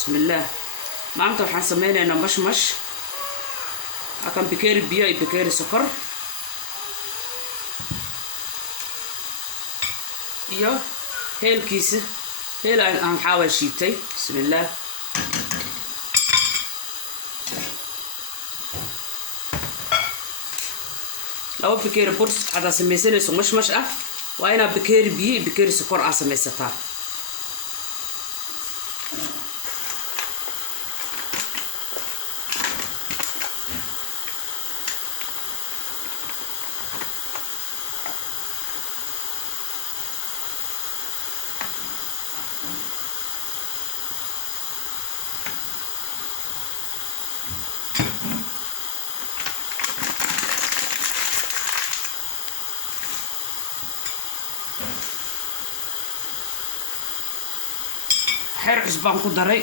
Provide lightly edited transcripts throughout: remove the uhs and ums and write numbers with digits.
بسم الله. maanta waxaan sameynaynaa mashmash akan bakeeri biyo iyo bakeeri sokor iyo heelkiisa heel aan xawa shiitay. بسم الله. لو bakeeri burs hada sameysanayso mashmash ah waa ina bakeeri biyo iyo bakeeri sokor aan sameysataa. حرق عصبان ku daray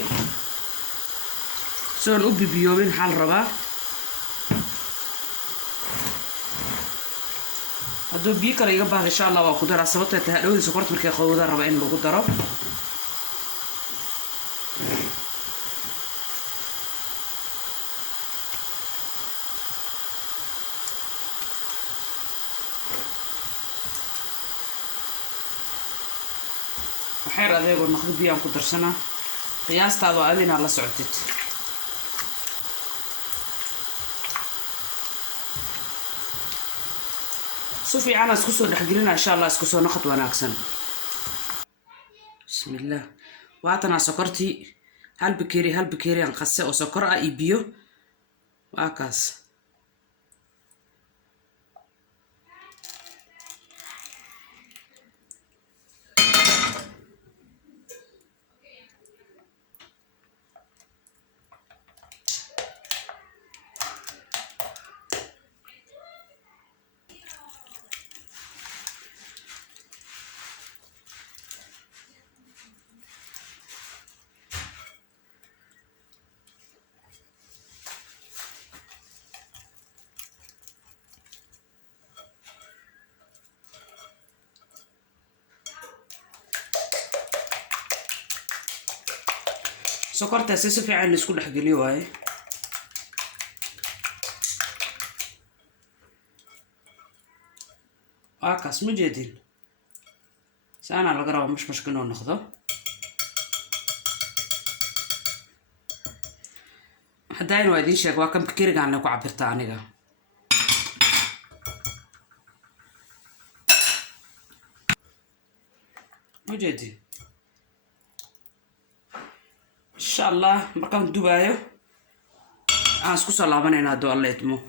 soo u bibiyoobin hal raba haduu biyo kale iga baahan insha Allah waa ku daraa sababtoo ah dhawada sokorta markay qowda raba in lagu daro waxay adeego naqdi biyaan ku darsana qiyaastaadu adina la socotid sufi ana isku soo dhaxgelina insha Allah isku soo naqad wanaagsan. bismillah. waatana sokorti hal bakeeri aan qase oo sokor ah iyo biyo waa kaas. sokorta si fiican isku dhaxgeliyo waaye kaas ma jeedin saana laga rabo mashmash inuu noqdo hadaan waa idin sheeg waa kan bakeerigan ku cabirta aniga ma jeedin إن شاء الله مركان دبايو أنا سكوت الله بنينا دو الله يتمو